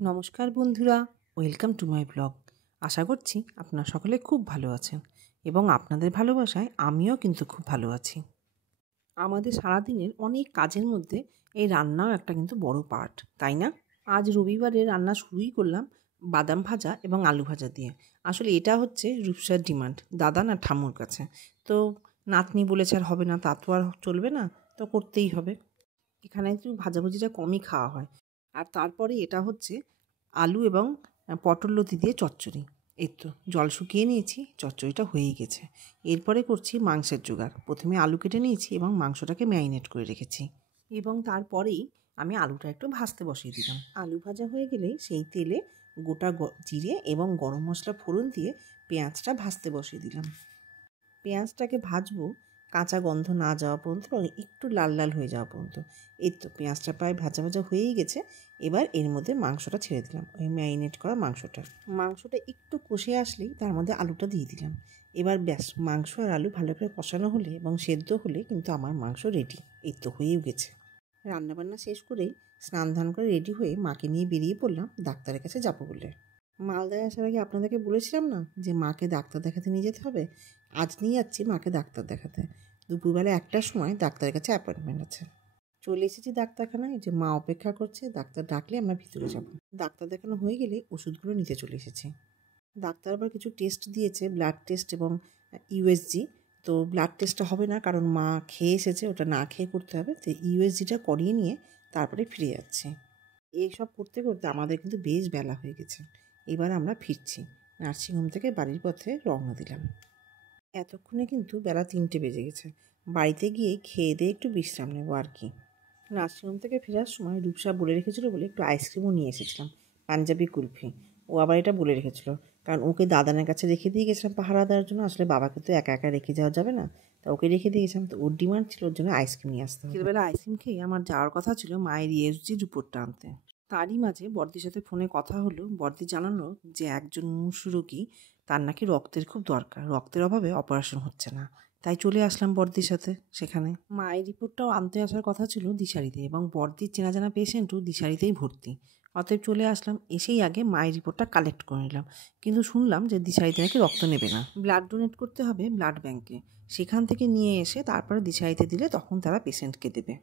নমস্কার বন্ধুরা, welcome to my blog. আশা করছি আপনারা সকলে খুব ভালো আছেন এবং আপনাদের ভালোবাসায় আমিও কিন্তু খুব ভালো আছি। আমাদের সারাদিনের অনেক কাজের মধ্যে এই রান্নাও একটা কিন্তু বড় পার্ট, তাই না? আজ রবিবারে রান্না শুরুই করলাম বাদাম ভাজা এবং আলু ভাজা দিয়ে। আসলে এটা হচ্ছে রূপসার ডিমান্ড, দাদা না ঠাম্মুর কাছে। তো নাতনি বলেছে আর হবে না, তা তো আর চলবে না, তো করতেই হবে। এখানে একটু ভাজাভুজিটা কমই খাওয়া হয়। আর তারপরে এটা হচ্ছে আলু এবং পটল লতি দিয়ে চচ্চড়ি। এই তো জল শুকিয়ে নিয়েছি, চচ্চড়িটা হয়েই গেছে। এরপরে করছি মাংসের জোগাড়। প্রথমে আলু কেটে নিয়েছি এবং মাংসটাকে ম্যারিনেট করে রেখেছি এবং তারপরেই আমি আলুটা একটু ভাজতে বসিয়ে দিলাম। আলু ভাজা হয়ে গেলেই সেই তেলে গোটা জিরে এবং গরম মশলা ফোড়ন দিয়ে পেঁয়াজটা ভাজতে বসিয়ে দিলাম। পেঁয়াজটাকে ভাজবো কাঁচা গন্ধ না যাওয়া পর্যন্ত এবং একটু লাল লাল হয়ে যাওয়া পর্যন্ত। এই তো পেঁয়াজটা প্রায় ভাজা ভাজা হয়েই গেছে। এবার এর মধ্যে মাংসটা ছেড়ে দিলাম, ওই ম্যারিনেট করা মাংসটা একটু কষে আসলেই তার মধ্যে আলুটা দিয়ে দিলাম। এবার ব্যাস, মাংস আর আলু ভালো করে কষানো হলে এবং সেদ্ধ হলে কিন্তু আমার মাংস রেডি। এই তো হয়েও গেছে। রান্নাবান্না শেষ করেই স্নান ধান করে রেডি হয়ে মাকে নিয়ে বেরিয়ে পড়লাম ডাক্তারের কাছে যাবো বলে। মালদায় আসার আগে আপনাদেরকে বলেছিলাম না যে মাকে ডাক্তার দেখাতে নিয়ে যেতে হবে। আজ নিয়ে যাচ্ছি মাকে ডাক্তার দেখাতে। দুপুরবেলা 1টার সময় ডাক্তারের কাছে অ্যাপয়েন্টমেন্ট আছে। চলে এসেছি ডাক্তারখানায়, যে মা অপেক্ষা করছে, ডাক্তার ডাকলে আমরা ভিতরে যাব। ডাক্তার দেখানো হয়ে গেলে ওষুধগুলো নিতে চলে এসেছি। ডাক্তার আবার কিছু টেস্ট দিয়েছে, ব্লাড টেস্ট এবং ইউএসজি। তো ব্লাড টেস্টটা হবে না, কারণ মা খেয়ে এসেছে, ওটা না খেয়ে করতে হবে। তো ইউএসজিটা করিয়ে নিয়ে তারপরে ফিরে যাচ্ছি। এইসব করতে করতে আমাদের কিন্তু বেশ বেলা হয়ে গেছে। এবার আমরা ফিরছি। নার্সিংহোম থেকে বাড়ির পথে রওনা দিলাম। এতক্ষণে কিন্তু বেলা 3টে বেজে গেছে। বাড়িতে গিয়ে খেয়ে দিয়ে একটু বিশ্রাম নেবো আর কি। নার্সিংহোম থেকে ফেরার সময় রূপসা বলে রেখেছিলো বলে একটু আইসক্রিমও নিয়ে এসেছিলাম, পাঞ্জাবি কুলফি। ও আবার এটা বলে রেখেছিলো, কারণ ওকে দাদানের কাছে রেখে দিয়ে গেছিলাম পাহারা দেওয়ার জন্য। আসলে বাবাকে তো একা একা রেখে যাওয়া যাবে না, তা ওকে রেখে দিয়ে গেছিলাম। তো ওর ডিমান্ড ছিল, ওর জন্য আইসক্রিম নিয়ে আসতে হবে। বিকেলবেলা আইসক্রিম খেয়ে আমার যাওয়ার কথা ছিল মায়ের ইএসজি রিপোর্টটা আনতে। তারই মাঝে বর্দির সাথে ফোনে কথা হলো। বর্দি জানালো যে একজন মুমূর্ষু রোগী, তার নাকি রক্তের খুব দরকার, রক্তের অভাবে অপারেশন হচ্ছে না। তাই চলে আসলাম বর্দির সাথে সেখানে। মায়ের রিপোর্টটাও আনতে আসার কথা ছিল দিশারিতে, এবং বর্দির চেনা জানা পেশেন্টও দিশারিতেই ভর্তি। অতএব চলে আসলাম। এসেই আগে মায়ের রিপোর্টটা কালেক্ট করে নিলাম। কিন্তু শুনলাম যে দিশারিতে নাকি রক্ত নেবে না, ব্লাড ডোনেট করতে হবে ব্লাড ব্যাঙ্কে। সেখান থেকে নিয়ে এসে তারপরে দিশারিতে দিলে তখন তারা পেশেন্টকে দেবে।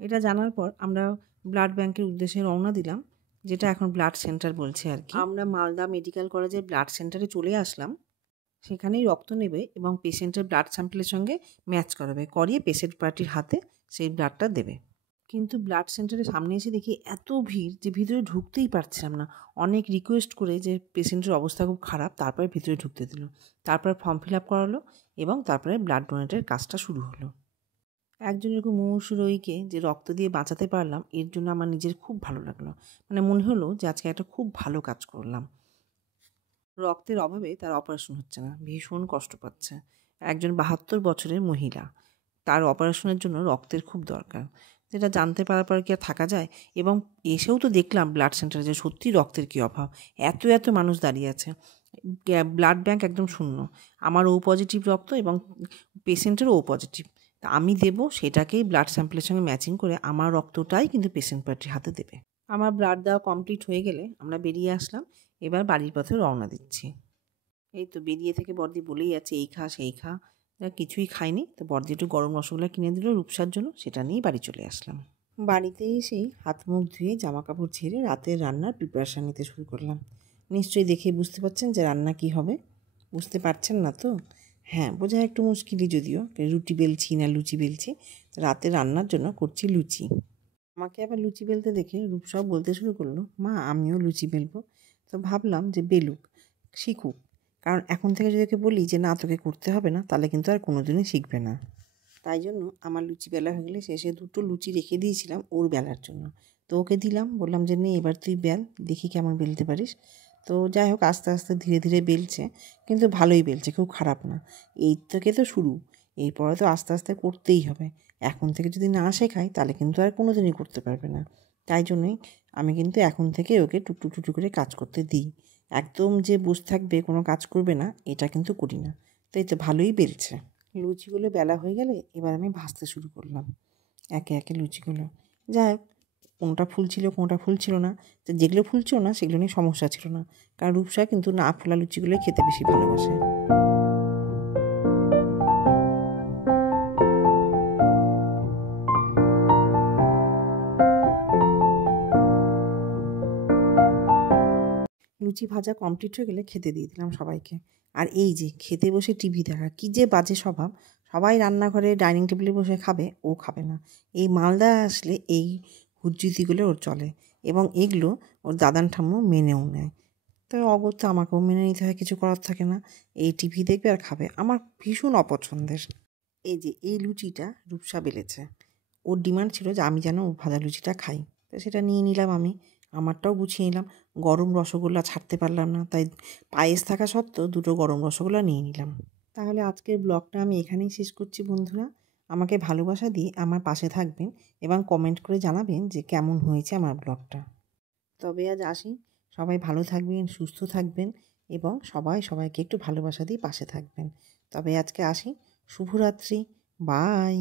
এটা জানার পর আমরা ব্লাড ব্যাংকের উদ্দেশ্যে রওনা দিলাম, যেটা এখন ব্লাড সেন্টার বলছে আর কি। আমরা মালদা মেডিকেল কলেজের ব্লাড সেন্টারে চলে আসলাম। সেখানেই রক্ত নেবে এবং পেশেন্টের ব্লাড স্যাম্পলের সঙ্গে ম্যাচ করাবে, করিয়ে পেশেন্ট পার্টির হাতে সেই ব্লাডটা দেবে। কিন্তু ব্লাড সেন্টারের সামনে এসে দেখি এত ভিড় যে ভিতরে ঢুকতেই পারছিলাম না। অনেক রিকোয়েস্ট করে যে পেশেন্টের অবস্থা খুব খারাপ, তারপরে ভিতরে ঢুকতে দিল। তারপর ফর্ম ফিল আপ করালো এবং তারপরে ব্লাড ডোনেটের কাজটা শুরু হলো। একজন এরকম মুমূর্ষু রোগীকে যে রক্ত দিয়ে বাঁচাতে পারলাম, এর জন্য আমার নিজের খুব ভালো লাগলো। মানে মনে হলো যে আজকে একটা খুব ভালো কাজ করলাম। রক্তের অভাবে তার অপারেশন হচ্ছে না, ভীষণ কষ্ট পাচ্ছে। একজন 72 বছরের মহিলা, তার অপারেশনের জন্য রক্তের খুব দরকার। যেটা জানতে পারার পর কি আর থাকা যায়। এবং এসেও তো দেখলাম ব্লাড সেন্টারে যে সত্যি রক্তের কী অভাব। এত এত মানুষ দাঁড়িয়ে আছে, ব্লাড ব্যাংক একদম শূন্য। আমার ও পজিটিভ রক্ত এবং পেশেন্টেরও ও পজিটিভ। তা আমি দেবো সেটাকেই ব্লাড স্যাম্পলের সঙ্গে ম্যাচিং করে আমার রক্তটাই কিন্তু পেশেন্ট পার্টির হাতে দেবে। আমার ব্লাড দেওয়া কমপ্লিট হয়ে গেলে আমরা বেরিয়ে আসলাম। এবার বাড়ির পথে রওনা দিচ্ছি। এই তো বেরিয়ে থেকে বর্দি বলেই যাচ্ছে এই খা সেই খা, কিছুই খাইনি। তো বর্দি একটু গরম রসগোল্লা কিনে দিল রূপসার জন্য, সেটা নিয়েই বাড়ি চলে আসলাম। বাড়িতে এসেই হাত মুখ ধুয়ে জামা কাপড় ছেড়ে রাতের রান্নার প্রিপারেশান নিতে শুরু করলাম। নিশ্চয়ই দেখে বুঝতে পারছেন যে রান্না কি হবে। বুঝতে পারছেন না তো? হ্যাঁ, বোঝা একটু মুশকিলই, যদিও রুটি বেলছি না লুচি বেলছি। রাতে রান্নার জন্য করছি লুচি। আমাকে আবার লুচি বেলতে দেখে রূপসাও বলতে শুরু করলো, মা আমিও লুচি বেলবো। তো ভাবলাম যে বেলুক, শিখুক। কারণ এখন থেকে যদি ওকে বলি যে না তোকে করতে হবে না, তাহলে কিন্তু আর কোনো দিনই শিখবে না। তাই জন্য আমার লুচি বেলা হয়ে গেলে শেষে 2টো লুচি রেখে দিয়েছিলাম ওর বেলার জন্য। তো ওকে দিলাম, বললাম যে নে এবার তুই বেল, দেখি কেমন বেলতে পারিস। তো যাই হোক, আস্তে আস্তে ধীরে ধীরে বেলছে, কিন্তু ভালোই বেলছে, খুব খারাপ না। এই থেকে তো শুরু, এরপরে তো আস্তে আস্তে করতেই হবে। এখন থেকে যদি না শেখাই তাহলে কিন্তু আর কোনো দিনই করতে পারবে না। তাই জন্যই আমি কিন্তু এখন থেকে ওকে টুকটুক টুকটুক করে কাজ করতে দিই। একদম যে বসে থাকবে কোনো কাজ করবে না, এটা কিন্তু করি না। তাই তো ভালোই বেলছে। লুচিগুলো বেলা হয়ে গেলে এবার আমি ভাজতে শুরু করলাম একে একে লুচিগুলো। যাই হোক, কোনোটা ফুল ছিল কোনোটা ফুল ছিল না। তো যেগুলো ফুল ছিল না সেগুলো নিয়ে সমস্যা ছিল না, কারণ রূপসা কিন্তু না ফোলা লুচিগুলোই খেতে বেশি ভালোবাসে। লুচি ভাজা কমপ্লিট হয়ে গেলে খেতে দিয়ে দিলাম সবাইকে। আর এই যে খেতে বসে টিভি দেখা, কী যে বাজে স্বভাব! সবাই রান্নাঘরে ডাইনিং টেবিলে বসে খাবে, ও খাবে না। এই মালদা আসলে এই হুজ্জুতিগুলো ওর চলে, এবং এগুলো ওর দাদান ঠাম্মু মেনেও নেয়। তবে অগত্যা আমাকেও মেনে নিতে হয়, কিছু করার থাকে না। এই টিভি দেখবে আর খাবে, আমার ভীষণ অপছন্দের। এই যে এই লুচিটা রূপসা বেলেছে, ওর ডিমান্ড ছিল যে আমি যেন ভাজা লুচিটা খাই, তো সেটা নিয়ে নিলাম আমি। আমারটাও গুছিয়ে নিলাম। গরম রসগোল্লা ছাড়তে পারলাম না, তাই পায়েস থাকা সত্ত্বেও দুটো গরম রসগোল্লা নিয়ে নিলাম। তাহলে আজকের ব্লগটা আমি এখানেই শেষ করছি বন্ধুরা। আমাকে ভালোবাসা দিয়ে আমার পাশে থাকবেন এবং কমেন্ট করে জানাবেন যে কেমন হয়েছে আমার ব্লগটা। তবে আজ আসি, সবাই ভালো থাকবেন, সুস্থ থাকবেন এবং সবাই সবাইকে একটু ভালোবাসা দিয়ে পাশে থাকবেন। তবে আজকে আসি, শুভরাত্রি, বাই।